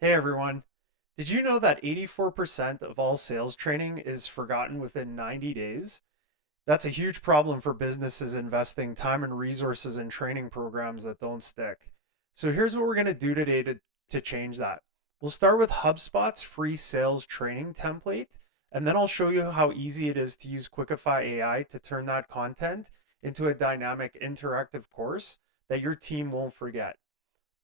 Hey everyone. Did you know that 84% of all sales training is forgotten within 90 days? That's a huge problem for businesses investing time and resources in training programs that don't stick. So here's what we're going to do today to change that. We'll start with HubSpot's free sales training template, and then I'll show you how easy it is to use Quickify AI to turn that content into a dynamic interactive course that your team won't forget.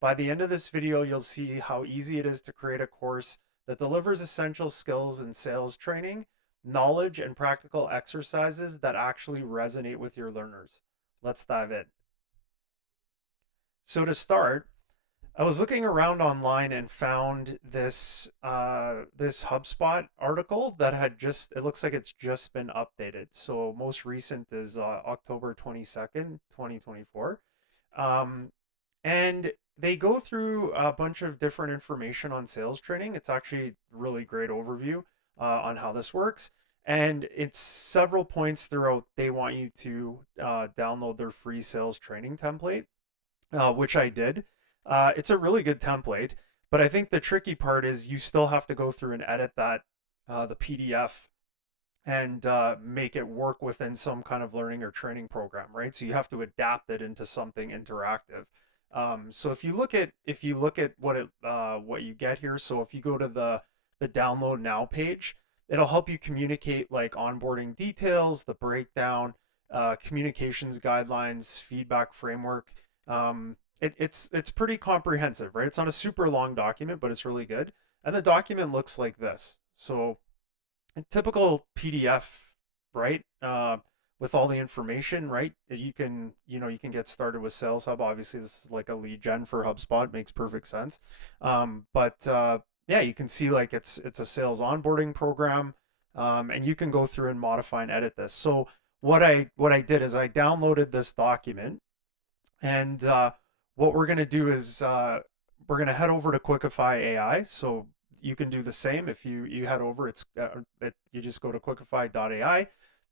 By the end of this video, you'll see how easy it is to create a course that delivers essential skills in sales training, knowledge, and practical exercises that actually resonate with your learners. Let's dive in. So to start, I was looking around online and found this HubSpot article that had just, it looks like it's just been updated. So most recent is October 22nd, 2024. Um, and they go through a bunch of different information on sales training. It's actually a really great overview on how this works. And it's several points throughout. They want you to download their free sales training template, which I did. It's a really good template, but I think the tricky part is you still have to go through and edit that, the PDF, and make it work within some kind of learning or training program, right? So you have to adapt it into something interactive. So if you look at what you get here, so if you go to the download now page, it'll help you communicate like onboarding details, the breakdown, communications guidelines, feedback framework. It's pretty comprehensive, right? It's not a super long document, but it's really good. And the document looks like this. So a typical PDF, right? With all the information, right? You can get started with Sales Hub. Obviously, this is like a lead gen for HubSpot. It makes perfect sense. But yeah, you can see like it's a sales onboarding program, and you can go through and modify and edit this. So what I did is I downloaded this document, and what we're gonna do is we're gonna head over to Quickify AI. So you can do the same if you head over. You just go to quickify.ai,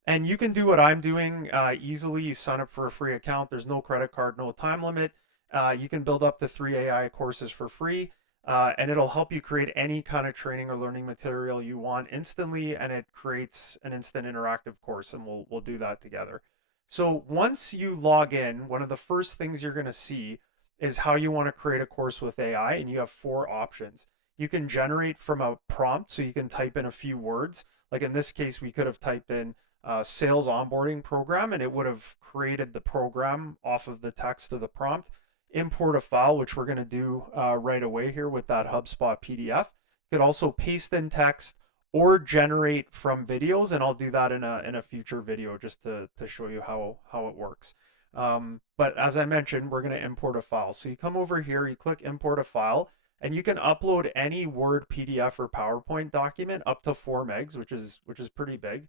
and you can do what I'm doing easily. You sign up for a free account. There's no credit card, no time limit. You can build up to 3 AI courses for free, and it'll help you create any kind of training or learning material you want instantly, and it creates an instant interactive course, and we'll do that together. So once you log in, one of the first things you're going to see is how you want to create a course with AI, and you have four options. You can generate from a prompt, so you can type in a few words. Like in this case, we could have typed in sales onboarding program, and it would have created the program off of the text of the prompt. Import a file, which we're going to do right away here with that HubSpot PDF. You could also paste in text or generate from videos, and I'll do that in a future video just to show you how it works. But as I mentioned, we're going to import a file. So you come over here, you click import a file, and you can upload any Word, PDF, or PowerPoint document up to 4 megs, which is pretty big.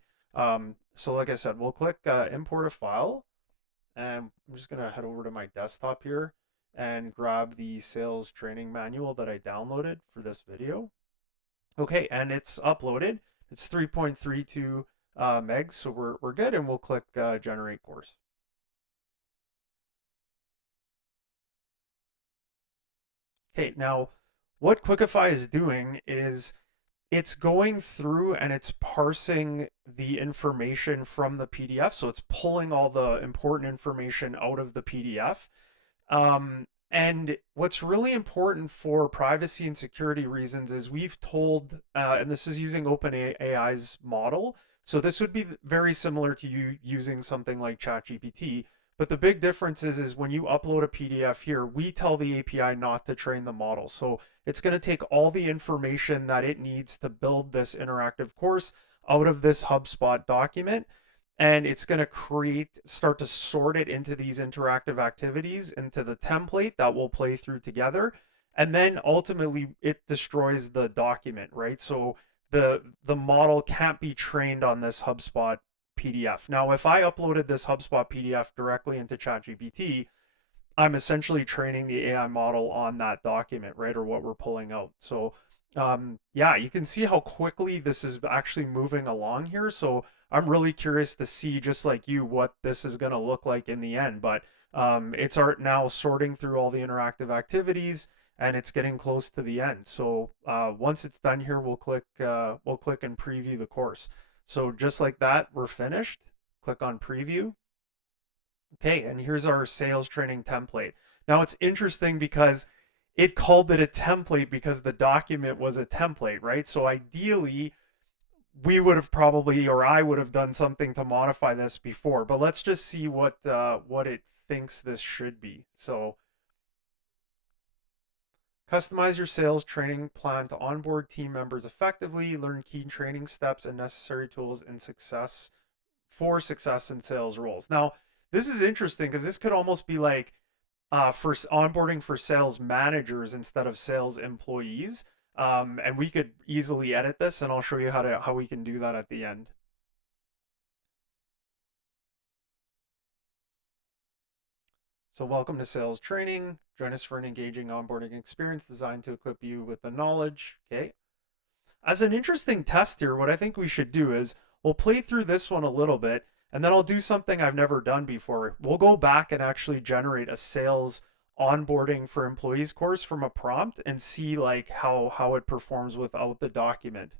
So like I said, we'll click import a file, and I'm just gonna head over to my desktop here and grab the sales training manual that I downloaded for this video. Okay, and it's uploaded. It's 3.32 megs, so we're good, and we'll click generate course. Okay, now what Quickify is doing is it's going through and it's parsing the information from the PDF. So it's pulling all the important information out of the PDF. And what's really important for privacy and security reasons is we've told, and this is using OpenAI's model. So this would be very similar to you using something like ChatGPT. But the big difference is when you upload a PDF here, we tell the API not to train the model. So it's going to take all the information that it needs to build this interactive course out of this HubSpot document, and it's going to start to sort it into these interactive activities into the template that we'll play through together, and then ultimately it destroys the document, right? So the model can't be trained on this HubSpot PDF. Now if I uploaded this HubSpot PDF directly into ChatGPT, I'm essentially training the AI model on that document, right? Or what we're pulling out. So yeah, you can see how quickly this is actually moving along here. So I'm really curious to see, just like you, what this is going to look like in the end. But it's art now sorting through all the interactive activities. and it's getting close to the end. So once it's done here, we'll click and preview the course. So just like that, we're finished. Click on preview. Okay, and here's our sales training template. Now it's interesting because it called it a template because the document was a template, right? So ideally, we would have probably, or I would have done something to modify this before. But let's just see what it thinks this should be. So customize your sales training plan to onboard team members effectively, learn key training steps and necessary tools in success for success in sales roles. Now, this is interesting because this could almost be like for onboarding for sales managers instead of sales employees. And we could easily edit this, and I'll show you how we can do that at the end. So welcome to sales training. Join us for an engaging onboarding experience designed to equip you with the knowledge. Okay. As an interesting test here, what I think we should do is we'll play through this one a little bit, and then I'll do something I've never done before. We'll go back and actually generate a sales onboarding for employees course from a prompt and see like how it performs without the document.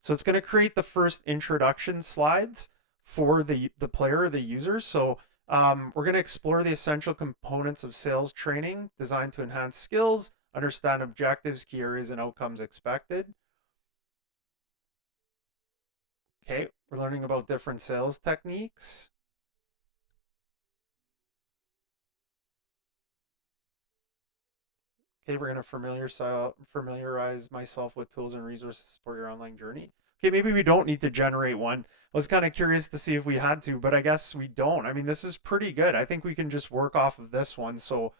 So it's going to create the first introduction slides for the player, the user. So we're going to explore the essential components of sales training designed to enhance skills, understand objectives, key areas, and outcomes expected. Okay, we're learning about different sales techniques. Okay, we're going to familiarize myself with tools and resources for your online journey. Okay, maybe we don't need to generate one. I was kind of curious to see if we had to, but I guess we don't. I mean, this is pretty good. I think we can just work off of this one. So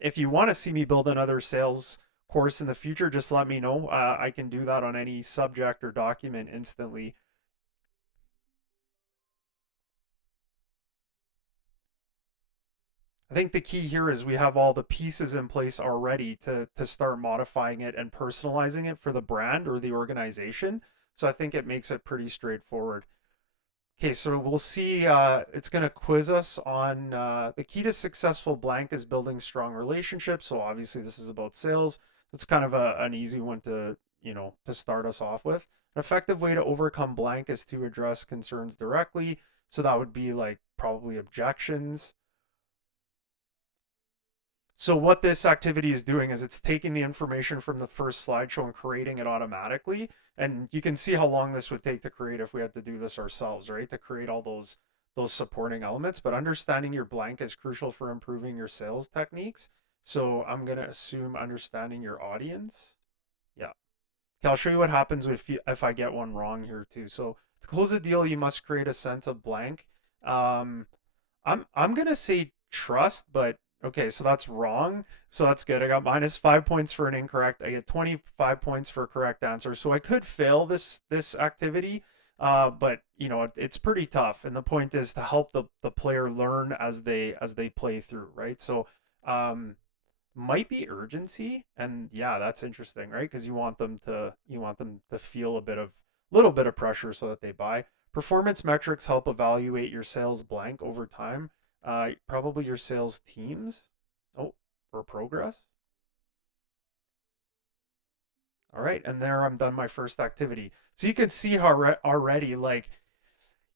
if you want to see me build another sales course in the future, just let me know. I can do that on any subject or document instantly. I think the key here is we have all the pieces in place already to start modifying it and personalizing it for the brand or the organization. So I think it makes it pretty straightforward. Okay, so we'll see. It's going to quiz us on the key to successful blank is building strong relationships. So obviously this is about sales. It's kind of an easy one to start us off with. An effective way to overcome blank is to address concerns directly. So that would be like probably objections. So what this activity is doing is it's taking the information from the first slideshow and creating it automatically. And you can see how long this would take to create if we had to do this ourselves, right? To create all those supporting elements. But understanding your blank is crucial for improving your sales techniques. So I'm going to assume understanding your audience. Yeah. Okay, I'll show you what happens if I get one wrong here too. So to close a deal, you must create a sense of blank. Um, I'm gonna say trust, but okay, so that's wrong. So that's good. I got -5 points for an incorrect. I get 25 points for a correct answer. So I could fail this activity, but it's pretty tough. And the point is to help the player learn as they play through, right? So um, might be urgency, and yeah, that's interesting, right? Because you want them to feel a little bit of pressure so that they buy. Performance metrics help evaluate your sales blank over time. Probably your sales teams. Oh, or progress. All right, and there I'm done my first activity. So you can see how already like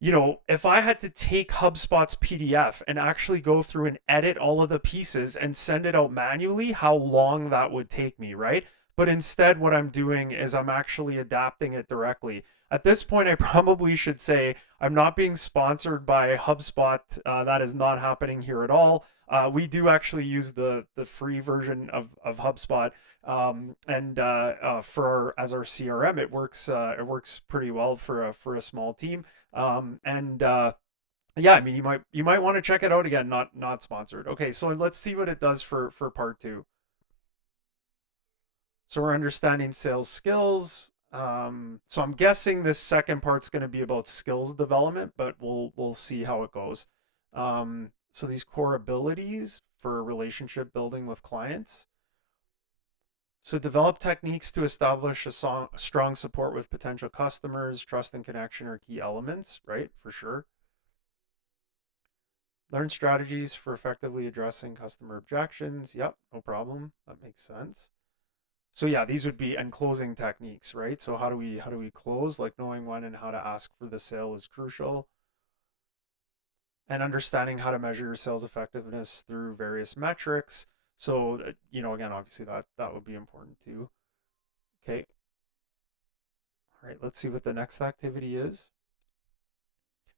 if I had to take HubSpot's PDF and actually go through and edit all of the pieces and send it out manually, how long that would take me, right? But instead, what I'm doing is I'm actually adapting it directly. At this point, I probably should say I'm not being sponsored by HubSpot. That is not happening here at all. We do actually use the free version of HubSpot, and as our CRM, it works pretty well for a small team. And yeah, I mean, you might want to check it out again. Not sponsored. Okay, so let's see what it does for part two. So we're understanding sales skills. So I'm guessing this second part's going to be about skills development, but we'll see how it goes. So these core abilities for relationship building with clients. So develop techniques to establish a strong support with potential customers. Trust and connection are key elements, right? For sure. Learn strategies for effectively addressing customer objections. Yep, no problem. That makes sense. So yeah, these would be and closing techniques, right? So how do we close? Like knowing when and how to ask for the sale is crucial. And understanding how to measure your sales effectiveness through various metrics. So again, obviously that would be important too. Okay. All right, let's see what the next activity is.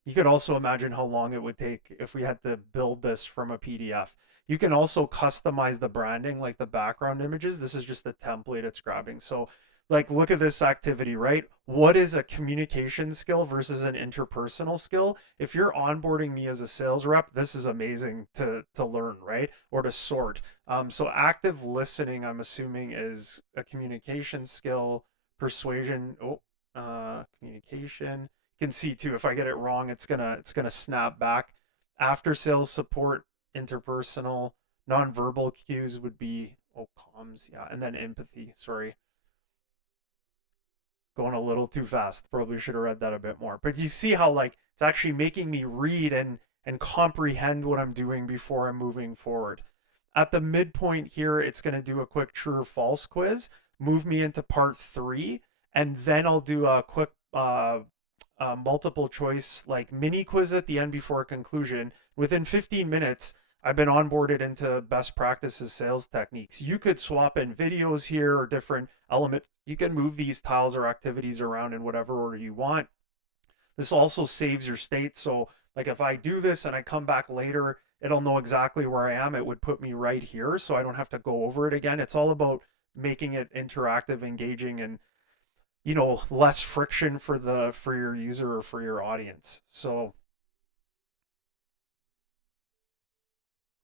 You could also imagine how long it would take if we had to build this from a PDF. You can also customize the branding, like the background images. This is just the template it's grabbing. So, like, look at this activity, right? What is a communication skill versus an interpersonal skill? If you're onboarding me as a sales rep, this is amazing to learn, right? Or to sort. So, active listening, I'm assuming, is a communication skill. Persuasion, communication can see too if I get it wrong, it's gonna snap back. After sales support, interpersonal, nonverbal cues would be comms, yeah, and then empathy. Sorry, going a little too fast. Probably should have read that a bit more. But you see how like it's actually making me read and comprehend what I'm doing before I'm moving forward. At the midpoint here, it's going to do a quick true or false quiz, move me into part 3, and then I'll do a quick multiple choice like mini quiz at the end before conclusion. Within 15 minutes, I've been onboarded into best practices sales techniques. You could swap in videos here or different elements. You can move these tiles or activities around in whatever order you want. This also saves your state. So, like if I do this and I come back later, it'll know exactly where I am. It would put me right here, so I don't have to go over it again. It's all about making it interactive, engaging, and less friction for your user or for your audience. So,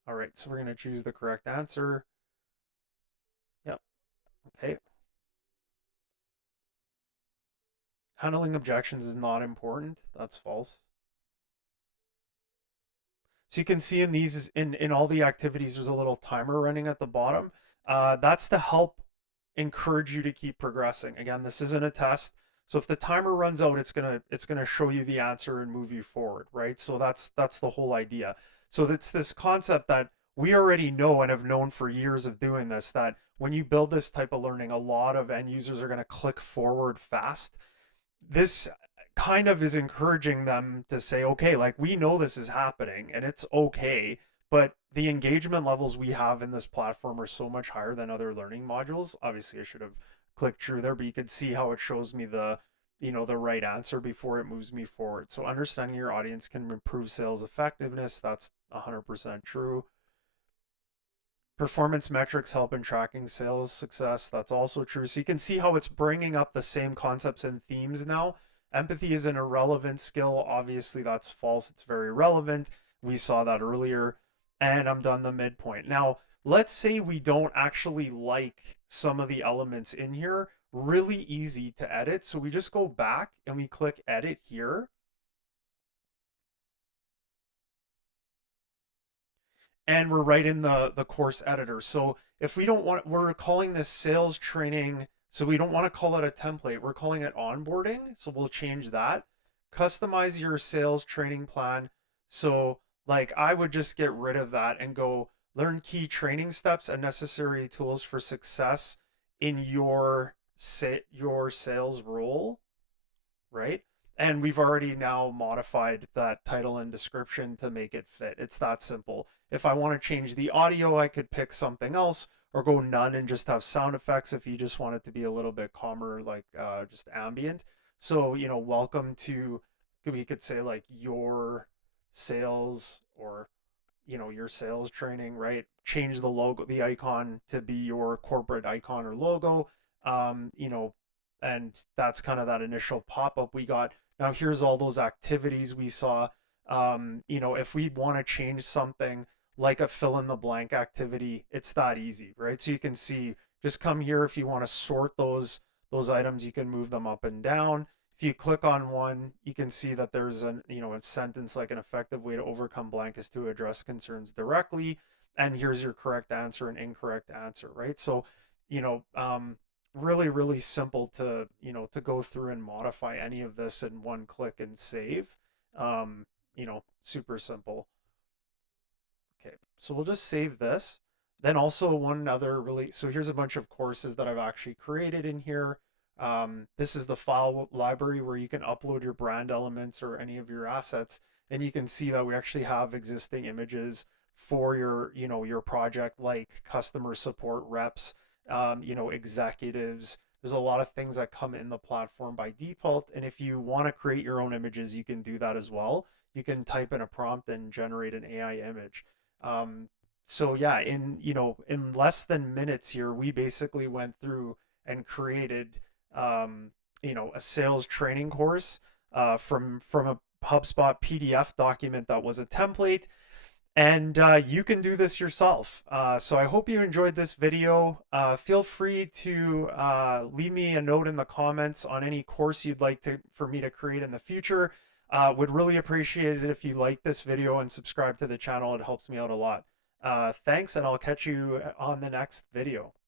all right, so we're going to choose the correct answer. Yep. Okay. Handling objections is not important. That's false. So you can see in these in all the activities, there's a little timer running at the bottom. That's to help encourage you to keep progressing. Again, this isn't a test. So if the timer runs out, it's gonna show you the answer and move you forward, right? So that's the whole idea. So it's this concept that we already know and have known for years of doing this, that when you build this type of learning, a lot of end users are going to click forward fast. This kind of is encouraging them to say, okay, like we know this is happening and it's okay, but the engagement levels we have in this platform are so much higher than other learning modules. Obviously, I should have clicked through there, but you could see how it shows me the right answer before it moves me forward. So understanding your audience can improve sales effectiveness. That's 100% true. Performance metrics help in tracking sales success. That's also true. So you can see how it's bringing up the same concepts and themes now. Empathy is an irrelevant skill. Obviously, that's false. It's very relevant. We saw that earlier. And I'm done the midpoint. Now, let's say we don't actually like some of the elements in here. Really easy to edit. So we just go back and we click edit here. And we're right in the course editor. So if we don't want, we're calling this sales training, so we don't want to call it a template. We're calling it onboarding. So we'll change that. Customize your sales training plan. So like I would just get rid of that and go learn key training steps and necessary tools for success in your sales role, right? And we've already now modified that title and description to make it fit. It's that simple. If I want to change the audio, I could pick something else or go none and just have sound effects if you just want it to be a little bit calmer, like just ambient. So, welcome to, we could say like your sales or your sales training, right? Change the logo, the icon to be your corporate icon or logo. um you know and that's kind of that initial pop-up we got. Now here's all those activities we saw. If we want to change something like a fill in the blank activity, it's that easy, right? So you can see, just come here. If you want to sort those items, you can move them up and down. If you click on one, you can see that there's a sentence like, an effective way to overcome blank is to address concerns directly. And here's your correct answer and incorrect answer, right? So, you know, um, really, really simple to go through and modify any of this in one click and save. Super simple. Okay, so we'll just save this. Then also one other really, so here's a bunch of courses that I've actually created in here. This is the file library where you can upload your brand elements or any of your assets. And you can see that we actually have existing images for your, your project, like customer support reps, executives. There's a lot of things that come in the platform by default. And if you want to create your own images, you can do that as well. You can type in a prompt and generate an AI image. Um, so yeah, in less than minutes here, we basically went through and created um, a sales training course from a HubSpot PDF document that was a template, and you can do this yourself. So I hope you enjoyed this video. Feel free to leave me a note in the comments on any course you'd like for me to create in the future. Would really appreciate it if you like this video and subscribe to the channel. It helps me out a lot. Thanks, and I'll catch you on the next video.